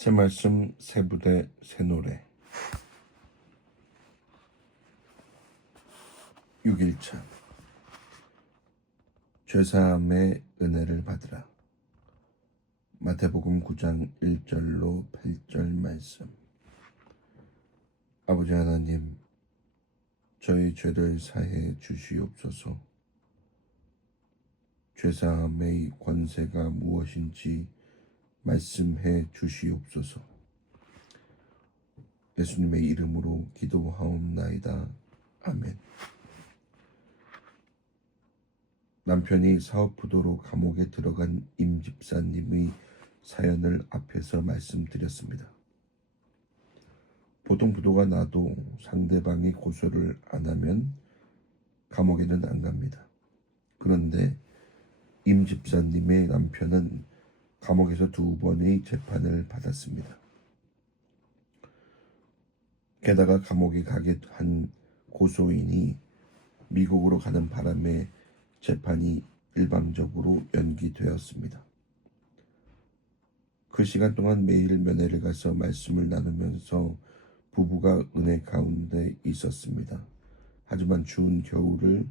새 말씀, 새 부대, 새 노래. 6일차 죄사함의 은혜를 받으라. 마태복음 9장 1절로 8절 말씀. 아버지 하나님, 저희 죄를 사해 주시옵소서. 죄사함의 권세가 무엇인지 말씀해 주시옵소서. 예수님의 이름으로 기도하옵나이다. 아멘. 남편이 사업부도로 감옥에 들어간 임 집사님의 사연을 앞에서 말씀드렸습니다. 보통 부도가 나도 상대방이 고소를 안 하면 감옥에는 안 갑니다. 그런데 임 집사님의 남편은 감옥에서 2번의 재판을 받았습니다. 게다가 감옥에 가게 한 고소인이 미국으로 가는 바람에 재판이 일방적으로 연기되었습니다. 그 시간 동안 매일 면회를 가서 말씀을 나누면서 부부가 은혜 가운데 있었습니다. 하지만 추운 겨울을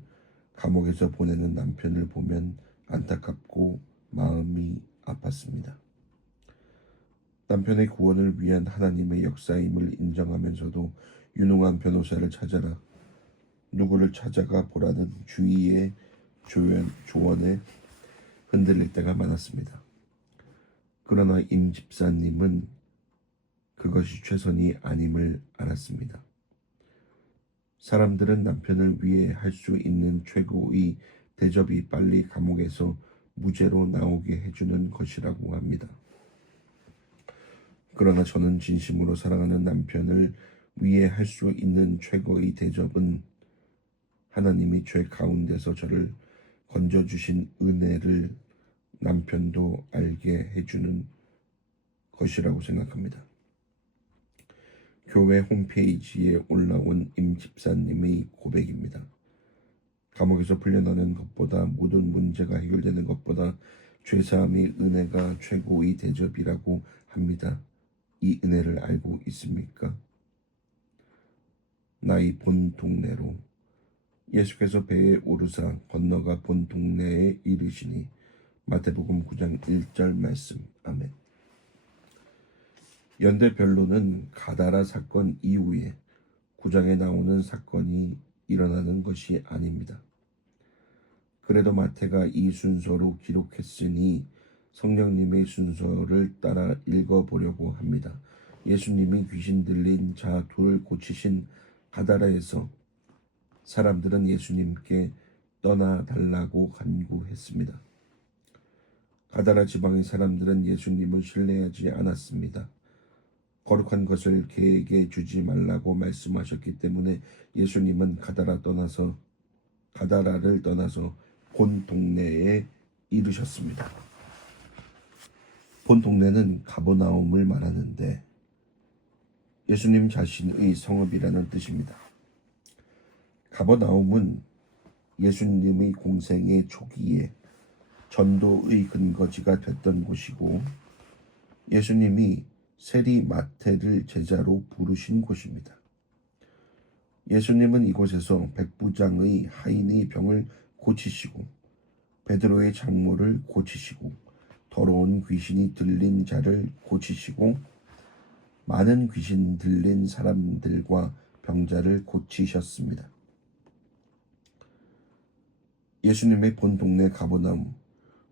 감옥에서 보내는 남편을 보면 안타깝고 마음이 아팠습니다. 남편의 구원을 위한 하나님의 역사임을 인정하면서도 유능한 변호사를 찾아라, 누구를 찾아가 보라는 주위의 조언에 흔들릴 때가 많았습니다. 그러나 임 집사님은 그것이 최선이 아님을 알았습니다. 사람들은 남편을 위해 할 수 있는 최고의 대접이 빨리 감옥에서 무죄로 나오게 해주는 것이라고 합니다. 그러나 저는 진심으로 사랑하는 남편을 위해 할 수 있는 최고의 대접은 하나님이 죄 가운데서 저를 건져주신 은혜를 남편도 알게 해주는 것이라고 생각합니다. 교회 홈페이지에 올라온 임 집사님의 고백입니다. 감옥에서 풀려나는 것보다, 모든 문제가 해결되는 것보다 죄사함의 은혜가 최고의 대접이라고 합니다. 이 은혜를 알고 있습니까? 나의 본 동네로 예수께서 배에 오르사 건너가 본 동네에 이르시니. 마태복음 9장 1절 말씀. 아멘. 연대 변론은 가다라 사건 이후에 9장에 나오는 사건이 일어나는 것이 아닙니다. 그래도 마태가 이 순서로 기록했으니 성령님의 순서를 따라 읽어보려고 합니다. 예수님이 귀신 들린 자 둘을 고치신 가다라에서 사람들은 예수님께 떠나달라고 간구했습니다. 가다라 지방의 사람들은 예수님을 신뢰하지 않았습니다. 거룩한 것을 개에게 주지 말라고 말씀하셨기 때문에 예수님은 가다라를 떠나서 본 동네에 이르셨습니다. 본 동네는 가버나움을 말하는데 예수님 자신의 성읍이라는 뜻입니다. 가버나움은 예수님의 공생의 초기에 전도의 근거지가 됐던 곳이고 예수님이 세리 마태를 제자로 부르신 곳입니다. 예수님은 이곳에서 백부장의 하인의 병을 고치시고 베드로의 장모를 고치시고 더러운 귀신이 들린 자를 고치시고 많은 귀신 들린 사람들과 병자를 고치셨습니다. 예수님의 본 동네 가버나움,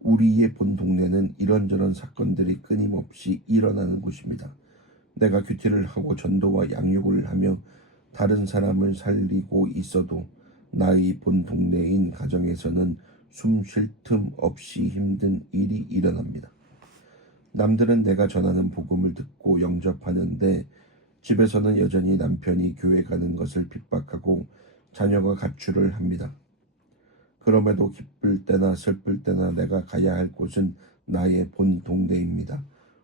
우리의 본 동네는 이런저런 사건들이 끊임없이 일어나는 곳입니다. 내가 큐티를 하고 전도와 양육을 하며 다른 사람을 살리고 있어도 나의 본 동네인 가정에서는 숨 쉴 틈 없이 힘든 일이 일어납니다. 남들은 내가 전하는 복음을 듣고 영접하는데 집에서는 여전히 남편이 교회 가는 것을 핍박하고 자녀가 가출을 합니다. 그럼에도 기쁠 때나 슬플 때나 내가 가야 할 곳은 나의 본 동네입니다.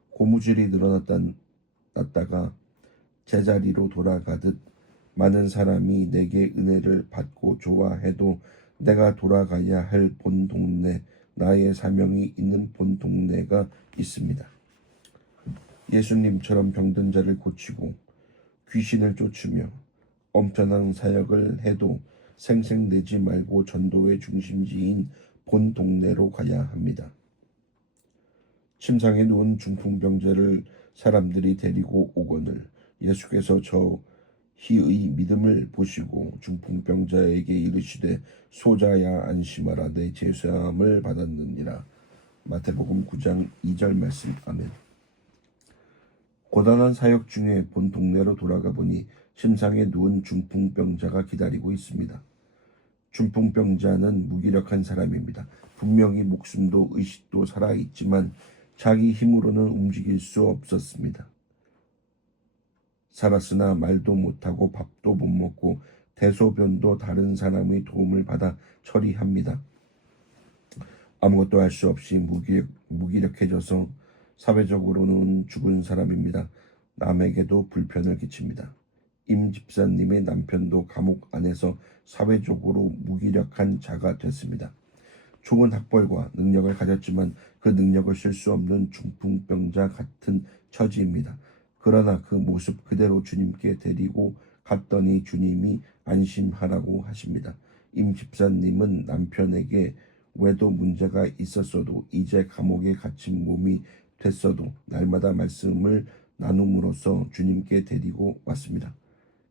고무줄이 늘어났다가 제자리로 돌아가듯 많은 사람이 내게 은혜를 받고 좋아해도 내가 돌아가야 할 본 동네, 나의 사명이 있는 본 동네가 있습니다. 예수님처럼 병든 자를 고치고 귀신을 쫓으며 엄청난 사역을 해도 생색내지 말고 전도의 중심지인 본 동네로 가야 합니다. 침상에 누운 중풍병자를 사람들이 데리고 오거늘 예수께서 저희의 믿음을 보시고 중풍병자에게 이르시되 소자야 안심하라 내 죄사함을 받았느니라. 마태복음 9장 2절 말씀. 아멘. 고단한 사역 중에 본 동네로 돌아가 보니 침상에 누운 중풍병자가 기다리고 있습니다. 중풍병자는 무기력한 사람입니다. 분명히 목숨도 의식도 살아있지만 자기 힘으로는 움직일 수 없었습니다. 살았으나 말도 못하고 밥도 못 먹고 대소변도 다른 사람의 도움을 받아 처리합니다. 아무것도 할 수 없이 무기력해져서 사회적으로는 죽은 사람입니다. 남에게도 불편을 끼칩니다. 임 집사님의 남편도 감옥 안에서 사회적으로 무기력한 자가 됐습니다. 좋은 학벌과 능력을 가졌지만 그 능력을 쓸 수 없는 중풍병자 같은 처지입니다. 그러나 그 모습 그대로 주님께 데리고 갔더니 주님이 안심하라고 하십니다. 임 집사님은 남편에게 외도 문제가 있었어도 이제 감옥에 갇힌 몸이 됐어도 날마다 말씀을 나눔으로써 주님께 데리고 왔습니다.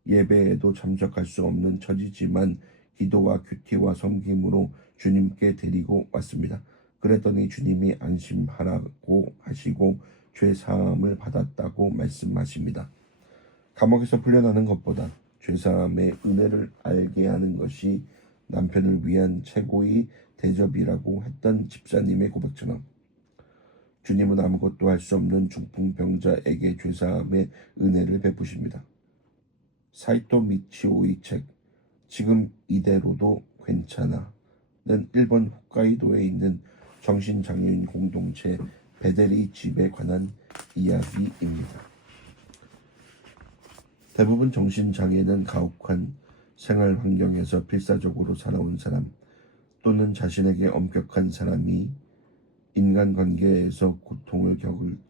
예배에도 참석할 수 없는 처지지만 기도와 큐티와 섬김으로 주님께 데리고 왔습니다. 그랬더니 주님이 안심하라고 하시고 죄사함을 받았다고 말씀하십니다. 감옥에서 풀려나는 것보다 죄사함의 은혜를 알게 하는 것이 남편을 위한 최고의 대접이라고 했던 집사님의 고백처럼 주님은 아무것도 할 수 없는 중풍병자에게 죄사함의 은혜를 베푸십니다. 사이토 미치오의 책 지금 이대로도 괜찮아는 일본 홋카이도에 있는 정신장애인 공동체 베델의 집에 관한 이야기입니다. 대부분 정신장애는 가혹한 생활 환경에서 필사적으로 살아온 사람 또는 자신에게 엄격한 사람이 인간관계에서 고통을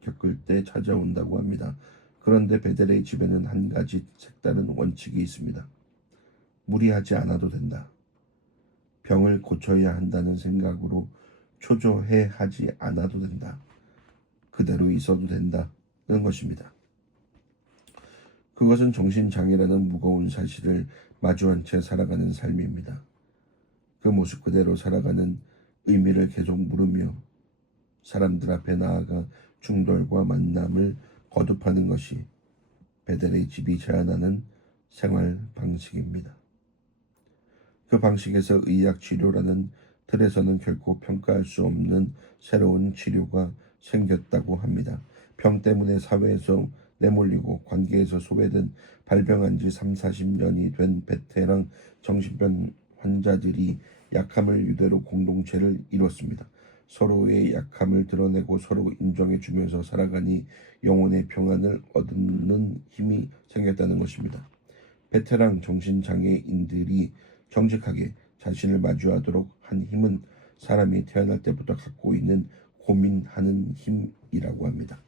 겪을 때 찾아온다고 합니다. 그런데 베델의 집에는 한 가지 색다른 원칙이 있습니다. 무리하지 않아도 된다. 병을 고쳐야 한다는 생각으로 초조해 하지 않아도 된다. 그대로 있어도 된다는 것입니다. 그것은 정신장애라는 무거운 사실을 마주한 채 살아가는 삶입니다. 그 모습 그대로 살아가는 의미를 계속 물으며 사람들 앞에 나아가 충돌과 만남을 거듭하는 것이 베델의 집이 제안하는 생활 방식입니다. 그 방식에서 의학 치료라는 틀에서는 결코 평가할 수 없는 새로운 치료가 생겼다고 합니다. 병 때문에 사회에서 내몰리고 관계에서 소외된 발병한 지 30-40년이 된 베테랑 정신병 환자들이 약함을 유대로 공동체를 이뤘습니다. 서로의 약함을 드러내고 서로 인정해 주면서 살아가니 영혼의 평안을 얻는 힘이 생겼다는 것입니다. 베테랑 정신장애인들이 정직하게 자신을 마주하도록 한 힘은 사람이 태어날 때부터 갖고 있는 고민하는 힘이라고 합니다.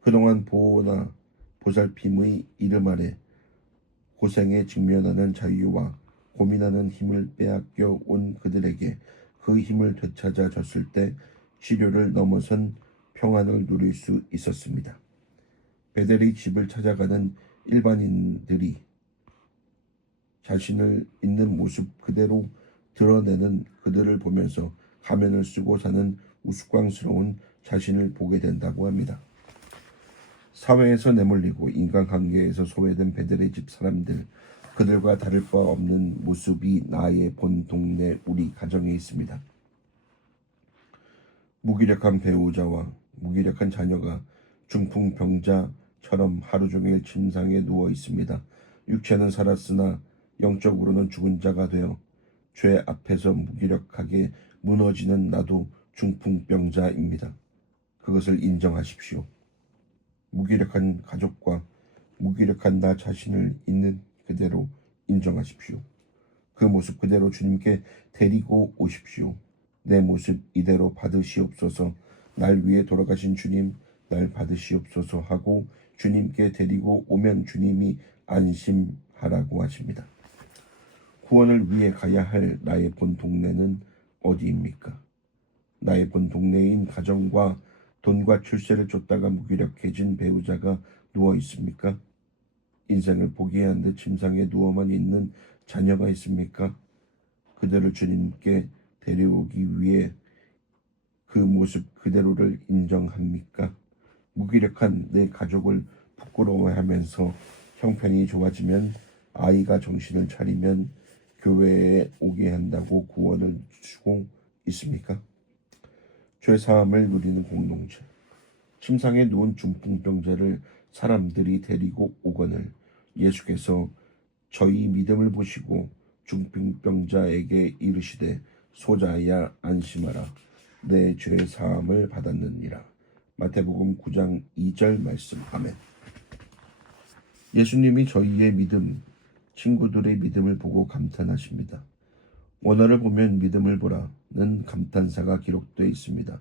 그동안 보호나 보살핌의 이름 아래 고생에 직면하는 자유와 고민하는 힘을 빼앗겨 온 그들에게 그 힘을 되찾아졌을 때 치료를 넘어선 평안을 누릴 수 있었습니다. 베델의 집을 찾아가는 일반인들이 자신을 있는 모습 그대로 드러내는 그들을 보면서 가면을 쓰고 사는 우스꽝스러운 자신을 보게 된다고 합니다. 사회에서 내몰리고 인간관계에서 소외된 베델의 집 사람들, 그들과 다를 바 없는 모습이 나의 본 동네 우리 가정에 있습니다. 무기력한 배우자와 무기력한 자녀가 중풍병자처럼 하루 종일 침상에 누워 있습니다. 육체는 살았으나 영적으로는 죽은 자가 되어 죄 앞에서 무기력하게 무너지는 나도 중풍병자입니다. 그것을 인정하십시오. 무기력한 가족과 무기력한 나 자신을 있는 그대로 인정하십시오. 그 모습 그대로 주님께 데리고 오십시오. 내 모습 이대로 받으시옵소서. 날 위해 돌아가신 주님, 날 받으시옵소서 하고 주님께 데리고 오면 주님이 안심하라고 하십니다. 구원을 위해 가야 할 나의 본 동네는 어디입니까? 나의 본 동네인 가정과 돈과 출세를 쫓다가 무기력해진 배우자가 누워 있습니까? 인생을 포기한 듯 침상에 누워만 있는 자녀가 있습니까? 그들을 주님께 데려오기 위해 그 모습 그대로를 인정합니까? 무기력한 내 가족을 부끄러워하면서 형편이 좋아지면 아이가 정신을 차리면 교회에 오게 한다고 구원을 주고 있습니까? 죄사함을 누리는 공동체. 침상에 누운 중풍병자를 사람들이 데리고 오거늘 예수께서 저희 믿음을 보시고 중풍병자에게 이르시되 소자야 안심하라 내 죄 사함을 받았느니라. 마태복음 9장 2절 말씀. 아멘. 예수님이 저희의 믿음, 친구들의 믿음을 보고 감탄하십니다. 원어를 보면 믿음을 보라는 감탄사가 기록되어 있습니다.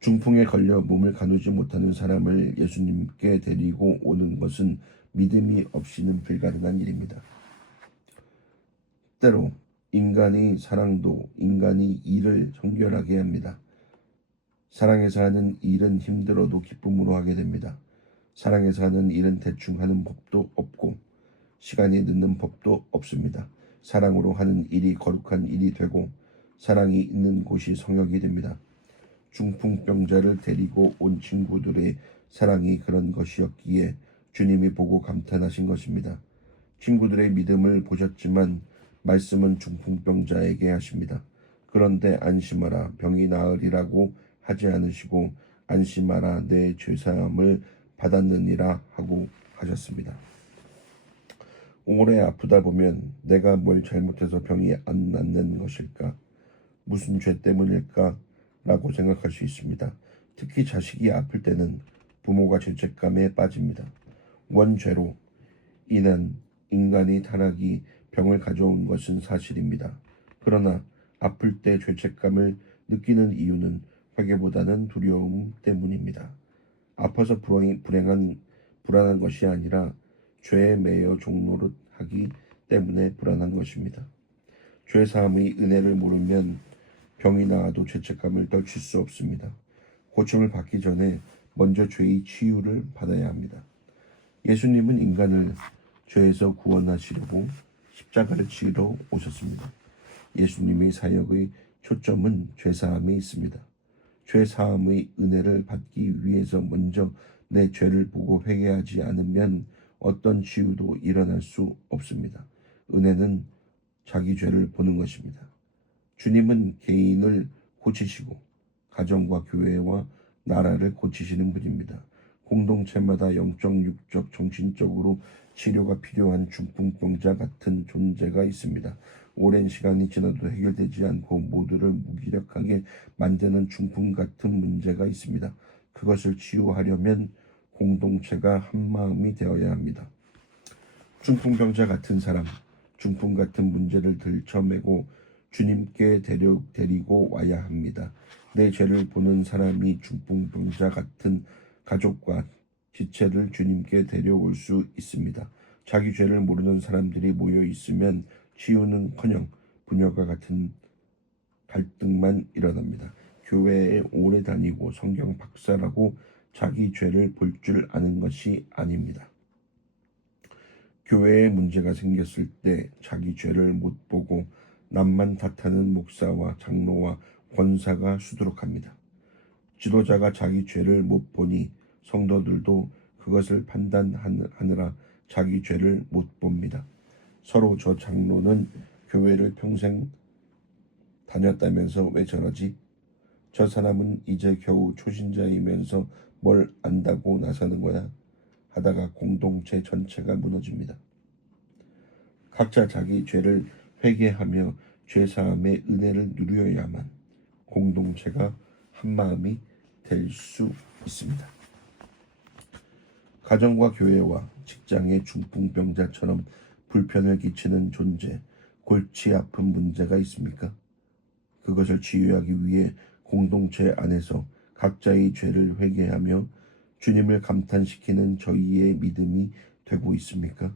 중풍에 걸려 몸을 가누지 못하는 사람을 예수님께 데리고 오는 것은 믿음이 없이는 불가능한 일입니다. 때로 인간의 사랑도 인간이 일을 정결하게 합니다. 사랑해서 하는 일은 힘들어도 기쁨으로 하게 됩니다. 사랑해서 하는 일은 대충 하는 법도 없고 시간이 늦는 법도 없습니다. 사랑으로 하는 일이 거룩한 일이 되고 사랑이 있는 곳이 성역이 됩니다. 중풍병자를 데리고 온 친구들의 사랑이 그런 것이었기에 주님이 보고 감탄하신 것입니다. 친구들의 믿음을 보셨지만 말씀은 중풍병자에게 하십니다. 그런데 안심하라 병이 나으리라고 하지 않으시고 안심하라 내 죄사함을 받았느니라 하고 하셨습니다. 오래 아프다 보면 내가 뭘 잘못해서 병이 안 낫는 것일까? 무슨 죄 때문일까? 라고 생각할 수 있습니다. 특히 자식이 아플 때는 부모가 죄책감에 빠집니다. 원죄로 인한 인간의 타락이 병을 가져온 것은 사실입니다. 그러나 아플 때 죄책감을 느끼는 이유는 회개보다는 두려움 때문입니다. 아파서 불안한 것이 아니라 죄에 매여 종노릇하기 때문에 불안한 것입니다. 죄사함의 은혜를 모르면 병이 나아도 죄책감을 떨칠 수 없습니다. 고침을 받기 전에 먼저 죄의 치유를 받아야 합니다. 예수님은 인간을 죄에서 구원하시려고 십자가를 지러 오셨습니다. 예수님의 사역의 초점은 죄사함에 있습니다. 죄사함의 은혜를 받기 위해서 먼저 내 죄를 보고 회개하지 않으면 어떤 치유도 일어날 수 없습니다. 은혜는 자기 죄를 보는 것입니다. 주님은 개인을 고치시고 가정과 교회와 나라를 고치시는 분입니다. 공동체마다 영적, 육적, 정신적으로 치료가 필요한 중풍병자 같은 존재가 있습니다. 오랜 시간이 지나도 해결되지 않고 모두를 무기력하게 만드는 중풍 같은 문제가 있습니다. 그것을 치유하려면 공동체가 한마음이 되어야 합니다. 중풍병자 같은 사람, 중풍 같은 문제를 들쳐매고 주님께 데리고 와야 합니다. 내 죄를 보는 사람이 중풍병자 같은 가족과 지체를 주님께 데려올 수 있습니다. 자기 죄를 모르는 사람들이 모여 있으면 치유는커녕 부녀가 같은 갈등만 일어납니다. 교회에 오래 다니고 성경 박사라고 자기 죄를 볼 줄 아는 것이 아닙니다. 교회에 문제가 생겼을 때 자기 죄를 못 보고 남만 탓하는 목사와 장로와 권사가 수두룩합니다. 지도자가 자기 죄를 못 보니 성도들도 그것을 판단하느라 자기 죄를 못 봅니다. 서로 저 장로는 교회를 평생 다녔다면서 왜 저러지? 저 사람은 이제 겨우 초신자이면서 뭘 안다고 나서는 거야? 하다가 공동체 전체가 무너집니다. 각자 자기 죄를 회개하며 죄사함의 은혜를 누려야만 공동체가 한마음이 될 수 있습니다. 가정과 교회와 직장의 중풍병자처럼 불편을 끼치는 존재, 골치 아픈 문제가 있습니까? 그것을 치유하기 위해 공동체 안에서 각자의 죄를 회개하며 주님을 감탄시키는 저희의 믿음이 되고 있습니까?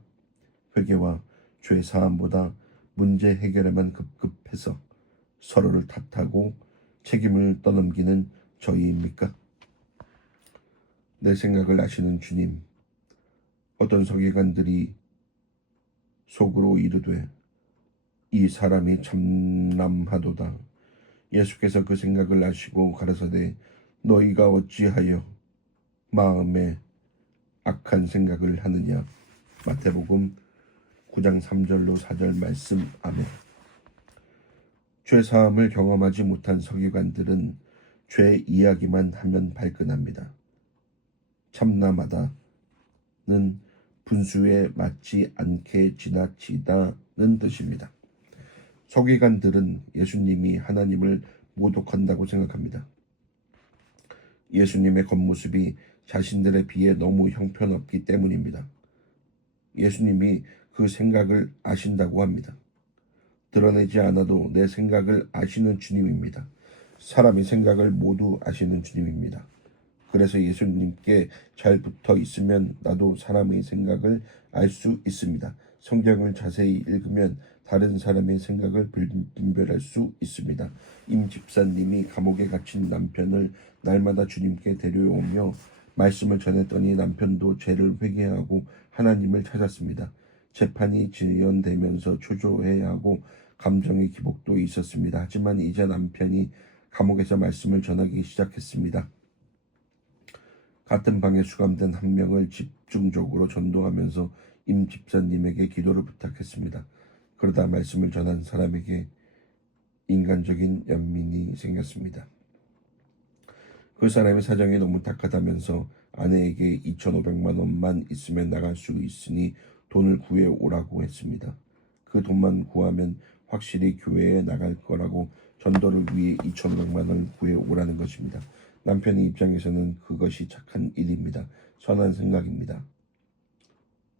회개와 죄 사함보다 문제 해결에만 급급해서 서로를 탓하고 책임을 떠넘기는 저희입니까? 내 생각을 아시는 주님, 어떤 서기관들이 속으로 이르되 이 사람이 참남하도다. 예수께서 그 생각을 아시고 가라사대 너희가 어찌하여 마음에 악한 생각을 하느냐. 마태복음 9장 3절로 4절 말씀. 아멘. 죄사함을 경험하지 못한 서기관들은 죄 이야기만 하면 발끈합니다. 참남하다는 분수에 맞지 않게 지나치다는 뜻입니다. 서기관들은 예수님이 하나님을 모독한다고 생각합니다. 예수님의 겉모습이 자신들에 비해 너무 형편없기 때문입니다. 예수님이 그 생각을 아신다고 합니다. 드러내지 않아도 내 생각을 아시는 주님입니다. 사람의 생각을 모두 아시는 주님입니다. 그래서 예수님께 잘 붙어 있으면 나도 사람의 생각을 알 수 있습니다. 성경을 자세히 읽으면 다른 사람의 생각을 분별할 수 있습니다. 임 집사님이 감옥에 갇힌 남편을 날마다 주님께 데려오며 말씀을 전했더니 남편도 죄를 회개하고 하나님을 찾았습니다. 재판이 지연되면서 초조해야 하고 감정의 기복도 있었습니다. 하지만 이제 남편이 감옥에서 말씀을 전하기 시작했습니다. 같은 방에 수감된 한 명을 집중적으로 전도하면서 임 집사님에게 기도를 부탁했습니다. 그러다 말씀을 전한 사람에게 인간적인 연민이 생겼습니다. 그 사람의 사정이 너무 딱하다면서 아내에게 2,500만 원만 있으면 나갈 수 있으니 돈을 구해 오라고 했습니다. 그 돈만 구하면 확실히 교회에 나갈 거라고 전도를 위해 2,500만 원을 구해 오라는 것입니다. 남편의 입장에서는 그것이 착한 일입니다. 선한 생각입니다.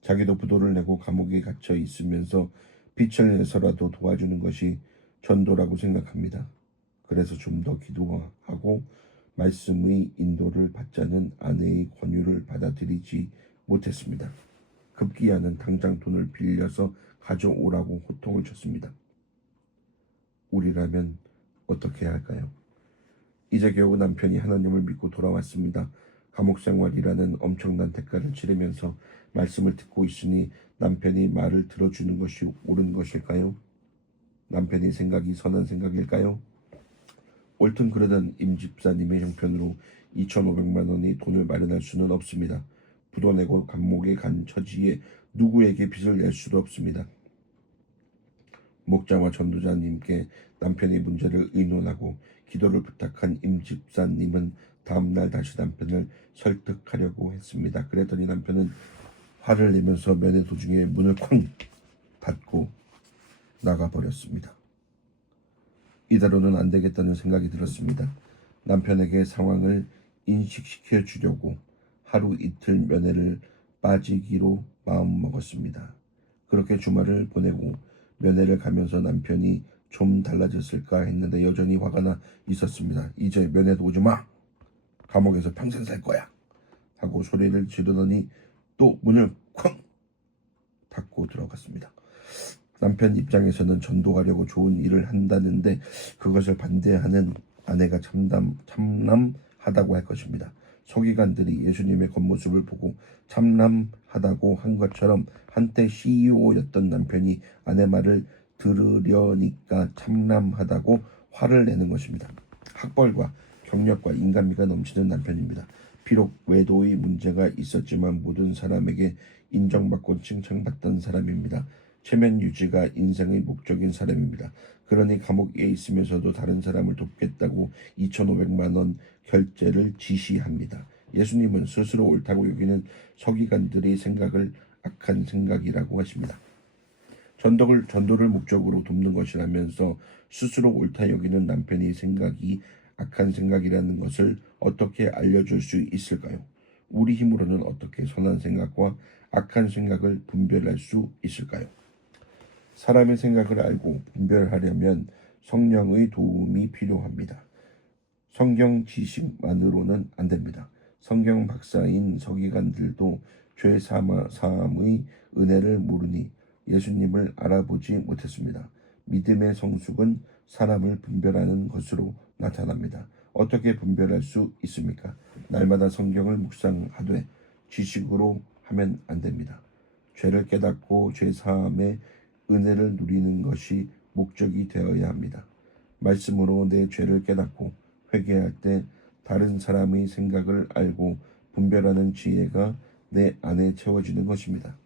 자기도 부도를 내고 감옥에 갇혀 있으면서 빛을 내서라도 도와주는 것이 전도라고 생각합니다. 그래서 좀 더 기도하고 말씀의 인도를 받자는 아내의 권유를 받아들이지 못했습니다. 급기야는 당장 돈을 빌려서 가져오라고 호통을 쳤습니다. 우리라면 어떻게 해야 할까요? 이제 겨우 남편이 하나님을 믿고 돌아왔습니다. 감옥 생활이라는 엄청난 대가를 치르면서 말씀을 듣고 있으니 남편이 말을 들어주는 것이 옳은 것일까요? 남편의 생각이 선한 생각일까요? 옳든 그르든 임 집사님의 형편으로 2,500만 원이 돈을 마련할 수는 없습니다. 부도 내고 감옥에 간 처지에 누구에게 빚을 낼 수도 없습니다. 목자와 전도자님께 남편의 문제를 의논하고 기도를 부탁한 임 집사님은 다음날 다시 남편을 설득하려고 했습니다. 그랬더니 남편은 화를 내면서 면회 도중에 문을 쾅 닫고 나가버렸습니다. 이대로는 안 되겠다는 생각이 들었습니다. 남편에게 상황을 인식시켜 주려고 하루 이틀 면회를 빠지기로 마음먹었습니다. 그렇게 주말을 보내고 면회를 가면서 남편이 좀 달라졌을까 했는데 여전히 화가 나 있었습니다. 이제 면회도 오지 마. 감옥에서 평생 살 거야. 하고 소리를 지르더니 또 문을 쾅 닫고 들어갔습니다. 남편 입장에서는 전도하려고 좋은 일을 한다는데 그것을 반대하는 아내가 참남하다고 할 것입니다. 서기관들이 예수님의 겉모습을 보고 참남하다고 한 것처럼 한때 CEO였던 남편이 아내 말을 들으려니까 참남하다고 화를 내는 것입니다. 학벌과 경력과 인간미가 넘치는 남편입니다. 비록 외도의 문제가 있었지만 모든 사람에게 인정받고 칭찬받던 사람입니다. 체면 유지가 인생의 목적인 사람입니다. 그러니 감옥에 있으면서도 다른 사람을 돕겠다고 2,500만 원 결제를 지시합니다. 예수님은 스스로 옳다고 여기는 서기관들의 생각을 악한 생각이라고 하십니다. 전도를 목적으로 돕는 것이라면서 스스로 옳다 여기는 남편의 생각이 악한 생각이라는 것을 어떻게 알려줄 수 있을까요? 우리 힘으로는 어떻게 선한 생각과 악한 생각을 분별할 수 있을까요? 사람의 생각을 알고 분별하려면 성령의 도움이 필요합니다. 성경 지식만으로는 안 됩니다. 성경 박사인 서기관들도 죄 사함의 은혜를 모르니 예수님을 알아보지 못했습니다. 믿음의 성숙은 사람을 분별하는 것으로 나타납니다. 어떻게 분별할 수 있습니까? 날마다 성경을 묵상하되 지식으로 하면 안 됩니다. 죄를 깨닫고 죄 사함의 은혜를 누리는 것이 목적이 되어야 합니다. 말씀으로 내 죄를 깨닫고 회개할 때 다른 사람의 생각을 알고 분별하는 지혜가 내 안에 채워지는 것입니다.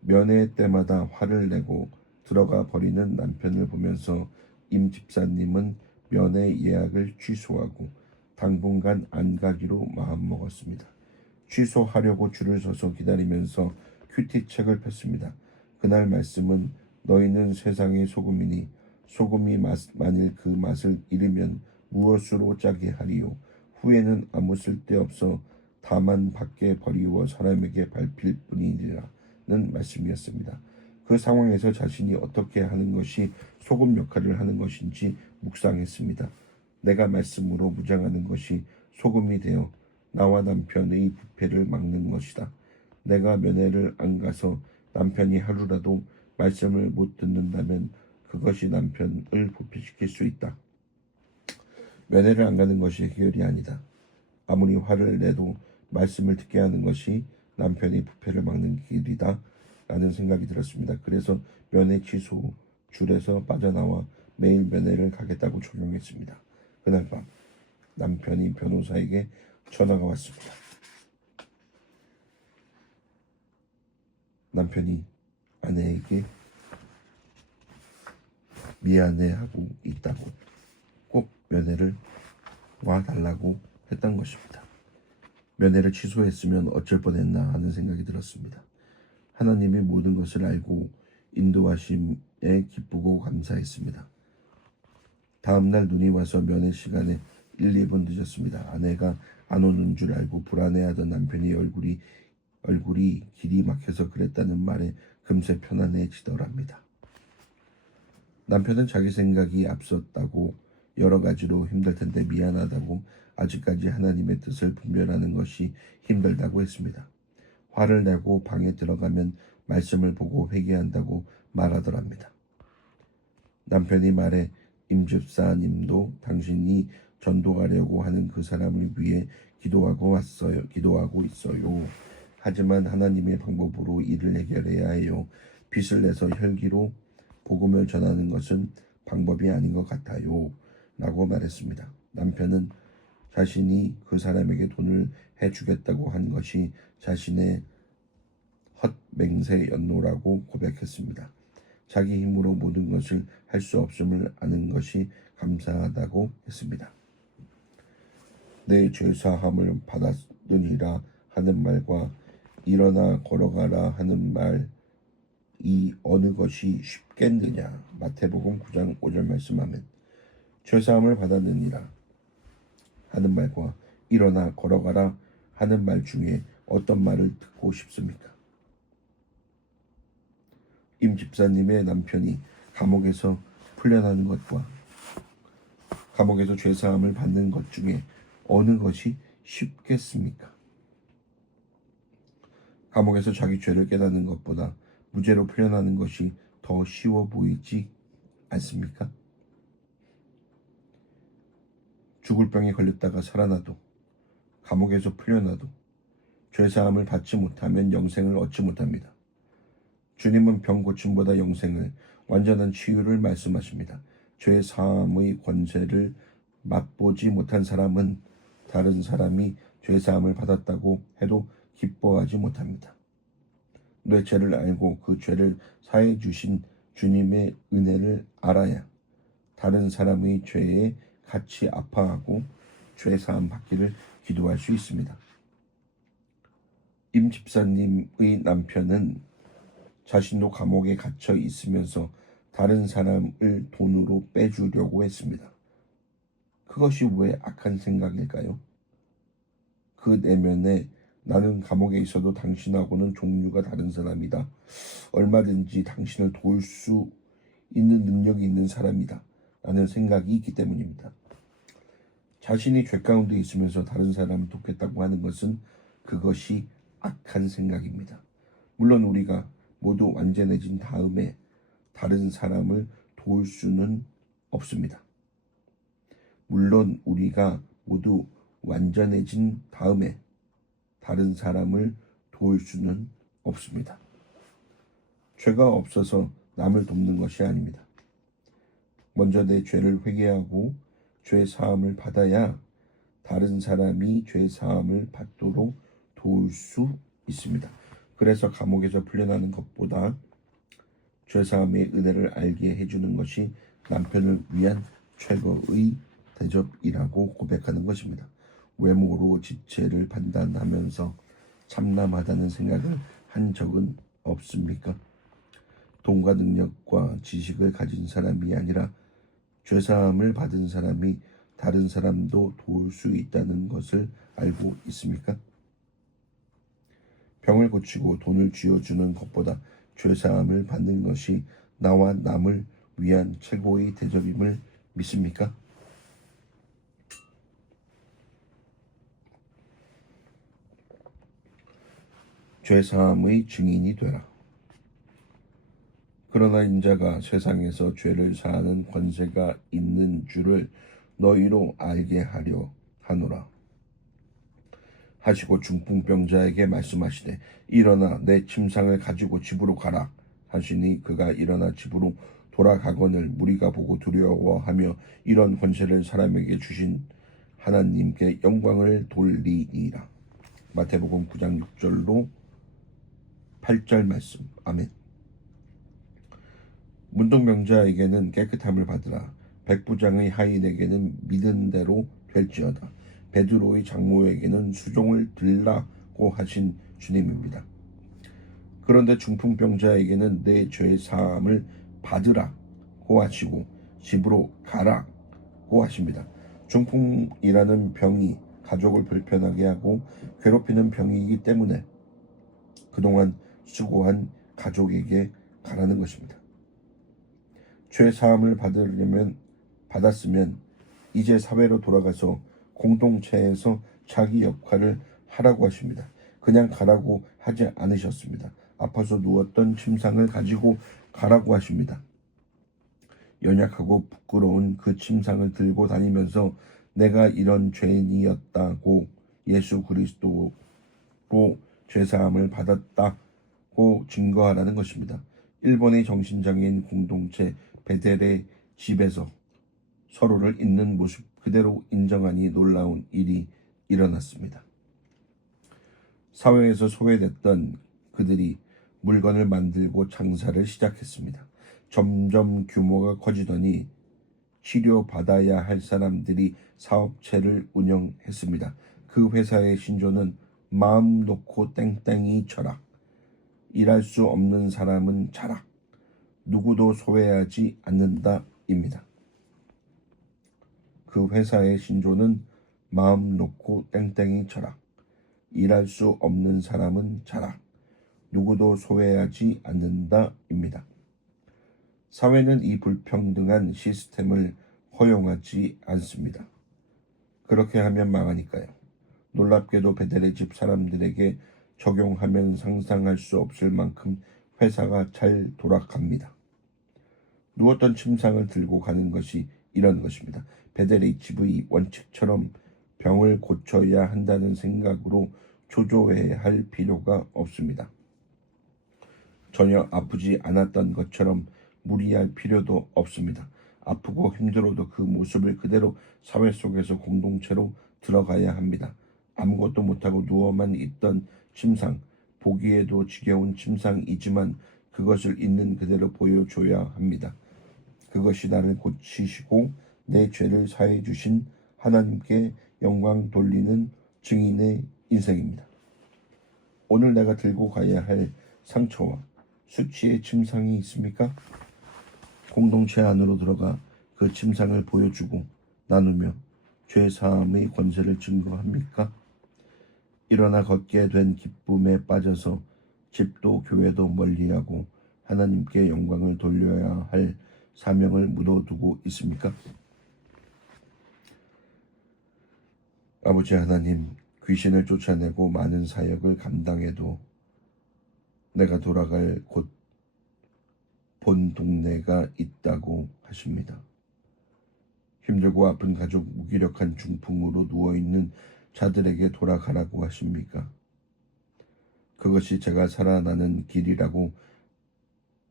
면회 때마다 화를 내고 들어가 버리는 남편을 보면서 임 집사님은 면회 예약을 취소하고 당분간 안 가기로 마음먹었습니다. 취소하려고 줄을 서서 기다리면서 큐티책을 폈습니다. 그날 말씀은 너희는 세상의 소금이니 소금이 만일 그 맛을 잃으면 무엇으로 짜게 하리요. 후에는 아무 쓸데없어 다만 밖에 버리워 사람에게 밟힐 뿐이니라는 말씀이었습니다. 그 상황에서 자신이 어떻게 하는 것이 소금 역할을 하는 것인지 묵상했습니다. 내가 말씀으로 무장하는 것이 소금이 되어 나와 남편의 부패를 막는 것이다. 내가 면회를 안 가서 남편이 하루라도 말씀을 못 듣는다면 그것이 남편을 부패시킬 수 있다. 면회를 안 가는 것이 해결이 아니다. 아무리 화를 내도 말씀을 듣게 하는 것이 남편이 부패를 막는 길이다 라는 생각이 들었습니다. 그래서 면회 취소 줄에서 빠져나와 매일 면회를 가겠다고 적용했습니다. 그날 밤 남편이 변호사에게 전화가 왔습니다. 남편이 아내에게 미안해하고 있다고 꼭 면회를 와달라고 했던 것입니다. 면회를 취소했으면 어쩔 뻔했나 하는 생각이 들었습니다. 하나님이 모든 것을 알고 인도하심에 기쁘고 감사했습니다. 다음날 눈이 와서 면회 시간에 1, 2분 늦었습니다. 아내가 안 오는 줄 알고 불안해하던 남편이 얼굴이 길이 막혀서 그랬다는 말에 금세 편안해지더랍니다. 남편은 자기 생각이 앞섰다고 여러 가지로 힘들 텐데 미안하다고 아직까지 하나님의 뜻을 분별하는 것이 힘들다고 했습니다. 화를 내고 방에 들어가면 말씀을 보고 회개한다고 말하더랍니다. 남편이 말해 임 집사님도 당신이 전도하려고 하는 그 사람을 위해 기도하고 있어요. 하지만 하나님의 방법으로 일을 해결해야 해요. 빚을 내서 혈기로 복음을 전하는 것은 방법이 아닌 것 같아요. 라고 말했습니다. 남편은 자신이 그 사람에게 돈을 해주겠다고 한 것이 자신의 헛맹세였노라고 고백했습니다. 자기 힘으로 모든 것을 할 수 없음을 아는 것이 감사하다고 했습니다. 내 죄사함을 받았느니라 하는 말과 일어나 걸어가라 하는 말 이 어느 것이 쉽겠느냐. 마태복음 9장 5절 말씀하면 죄사함을 받았느니라 하는 말과 일어나 걸어가라 하는 말 중에 어떤 말을 듣고 싶습니까? 임 집사님의 남편이 감옥에서 풀려나는 것과 감옥에서 죄사함을 받는 것 중에 어느 것이 쉽겠습니까? 감옥에서 자기 죄를 깨닫는 것보다 무죄로 풀려나는 것이 더 쉬워 보이지 않습니까? 죽을 병에 걸렸다가 살아나도 감옥에서 풀려나도 죄사함을 받지 못하면 영생을 얻지 못합니다. 주님은 병 고침보다 영생을, 완전한 치유를 말씀하십니다. 죄 사함의 권세를 맛보지 못한 사람은 다른 사람이 죄 사함을 받았다고 해도 기뻐하지 못합니다. 내 죄를 알고 그 죄를 사해 주신 주님의 은혜를 알아야 다른 사람의 죄에 같이 아파하고 죄 사함 받기를 기도할 수 있습니다. 임 집사님의 남편은 자신도 감옥에 갇혀 있으면서 다른 사람을 돈으로 빼주려고 했습니다. 그것이 왜 악한 생각일까요? 그 내면에 나는 감옥에 있어도 당신하고는 종류가 다른 사람이다. 얼마든지 당신을 도울 수 있는 능력이 있는 사람이다. 라는 생각이 있기 때문입니다. 자신이 죄 가운데 있으면서 다른 사람을 돕겠다고 하는 것은 그것이 악한 생각입니다. 물론 우리가 모두 완전해진 다음에 다른 사람을 도울 수는 없습니다. 물론 우리가 모두 완전해진 다음에 다른 사람을 도울 수는 없습니다. 죄가 없어서 남을 돕는 것이 아닙니다. 먼저 내 죄를 회개하고 죄 사함을 받아야 다른 사람이 죄 사함을 받도록 도울 수 있습니다. 그래서 감옥에서 풀려나는 것보다 죄 사함의 은혜를 알게 해주는 것이 남편을 위한 최고의 대접이라고 고백하는 것입니다. 외모로 지체를 판단하면서 참남하다는 생각을 한 적은 없습니까? 돈과 능력과 지식을 가진 사람이 아니라 죄사함을 받은 사람이 다른 사람도 도울 수 있다는 것을 알고 있습니까? 병을 고치고 돈을 쥐어주는 것보다 죄사함을 받는 것이 나와 남을 위한 최고의 대접임을 믿습니까? 죄사함의 증인이 되라. 그러나 인자가 세상에서 죄를 사하는 권세가 있는 줄을 너희로 알게 하려 하노라 하시고 중풍병자에게 말씀하시되 일어나 내 침상을 가지고 집으로 가라 하시니 그가 일어나 집으로 돌아가거늘 무리가 보고 두려워하며 이런 권세를 사람에게 주신 하나님께 영광을 돌리니라. 마태복음 9장 6절로 8절 말씀. 아멘. 문둥병자에게는 깨끗함을 받으라. 백부장의 하인에게는 믿은 대로 될지어다. 베드로의 장모에게는 수종을 들라고 하신 주님입니다. 그런데 중풍병자에게는 내 죄 사함을 받으라고 하시고 집으로 가라고 하십니다. 중풍이라는 병이 가족을 불편하게 하고 괴롭히는 병이기 때문에 그동안 수고한 가족에게 가라는 것입니다. 죄 사함을 받았으면 이제 사회로 돌아가서 공동체에서 자기 역할을 하라고 하십니다. 그냥 가라고 하지 않으셨습니다. 아파서 누웠던 침상을 가지고 가라고 하십니다. 연약하고 부끄러운 그 침상을 들고 다니면서 내가 이런 죄인이었다고 예수 그리스도로 죄사함을 받았다고 증거하라는 것입니다. 일본의 정신장애인 공동체 베델의 집에서 서로를 있는 모습 그대로 인정하니 놀라운 일이 일어났습니다. 사회에서 소외됐던 그들이 물건을 만들고 장사를 시작했습니다. 점점 규모가 커지더니 치료받아야 할 사람들이 사업체를 운영했습니다. 그 회사의 신조는 마음 놓고 땡땡이 철학, 일할 수 없는 사람은 자락, 누구도 소외하지 않는다입니다. 그 회사의 신조는 마음 놓고 땡땡이 철학, 일할 수 없는 사람은 자락, 누구도 소외하지 않는다입니다. 사회는 이 불평등한 시스템을 허용하지 않습니다. 그렇게 하면 망하니까요. 놀랍게도 베델의 집 사람들에게 적용하면 상상할 수 없을 만큼 회사가 잘 돌아갑니다. 누웠던 침상을 들고 가는 것이 이런 것입니다. 베델의 집의 원칙처럼 병을 고쳐야 한다는 생각으로 초조해야 할 필요가 없습니다. 전혀 아프지 않았던 것처럼 무리할 필요도 없습니다. 아프고 힘들어도 그 모습을 그대로 사회 속에서 공동체로 들어가야 합니다. 아무것도 못하고 누워만 있던 침상, 보기에도 지겨운 침상이지만 그것을 있는 그대로 보여줘야 합니다. 그것이 나를 고치시고 내 죄를 사해 주신 하나님께 영광 돌리는 증인의 인생입니다. 오늘 내가 들고 가야 할 상처와 수치의 침상이 있습니까? 공동체 안으로 들어가 그 침상을 보여주고 나누며 죄 사함의 권세를 증거합니까? 일어나 걷게 된 기쁨에 빠져서 집도 교회도 멀리하고 하나님께 영광을 돌려야 할 사명을 묻어두고 있습니까? 아버지 하나님, 귀신을 쫓아내고 많은 사역을 감당해도 내가 돌아갈 곳 본 동네가 있다고 하십니다. 힘들고 아픈 가족, 무기력한 중풍으로 누워있는 자들에게 돌아가라고 하십니까? 그것이 제가 살아나는 길이라고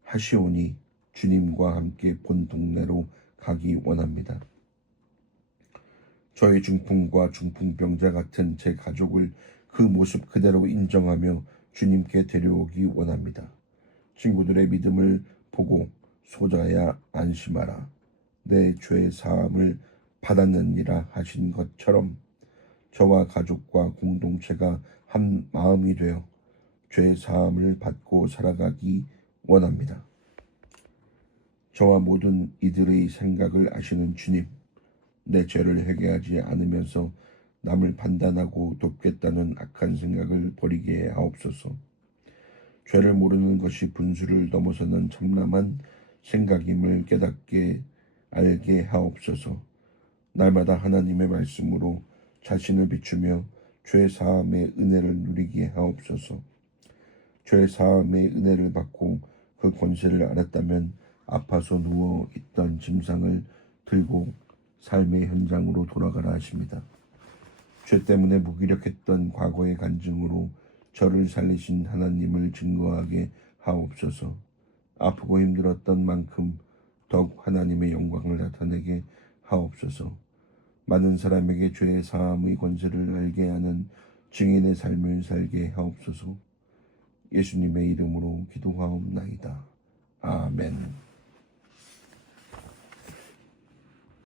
하시오니 주님과 함께 본 동네로 가기 원합니다. 저의 중풍과 중풍병자 같은 제 가족을 그 모습 그대로 인정하며 주님께 데려오기 원합니다. 친구들의 믿음을 보고 소자야 안심하라. 내 죄 사함을 받았느니라 하신 것처럼 저와 가족과 공동체가 한 마음이 되어 죄 사함을 받고 살아가기 원합니다. 저와 모든 이들의 생각을 아시는 주님, 내 죄를 회개하지 않으면서 남을 판단하고 돕겠다는 악한 생각을 버리게 하옵소서. 죄를 모르는 것이 분수를 넘어서는 참남한 생각임을 깨닫게 알게 하옵소서. 날마다 하나님의 말씀으로 자신을 비추며 죄 사함의 은혜를 누리게 하옵소서. 죄 사함의 은혜를 받고 그 권세를 알았다면 아파서 누워 있던 짐상을 들고 삶의 현장으로 돌아가라 하십니다. 죄 때문에 무기력했던 과거의 간증으로 저를 살리신 하나님을 증거하게 하옵소서. 아프고 힘들었던 만큼 더욱 하나님의 영광을 나타내게 하옵소서. 많은 사람에게 죄의 사함의 권세를 알게 하는 증인의 삶을 살게 하옵소서. 예수님의 이름으로 기도하옵나이다. 아멘.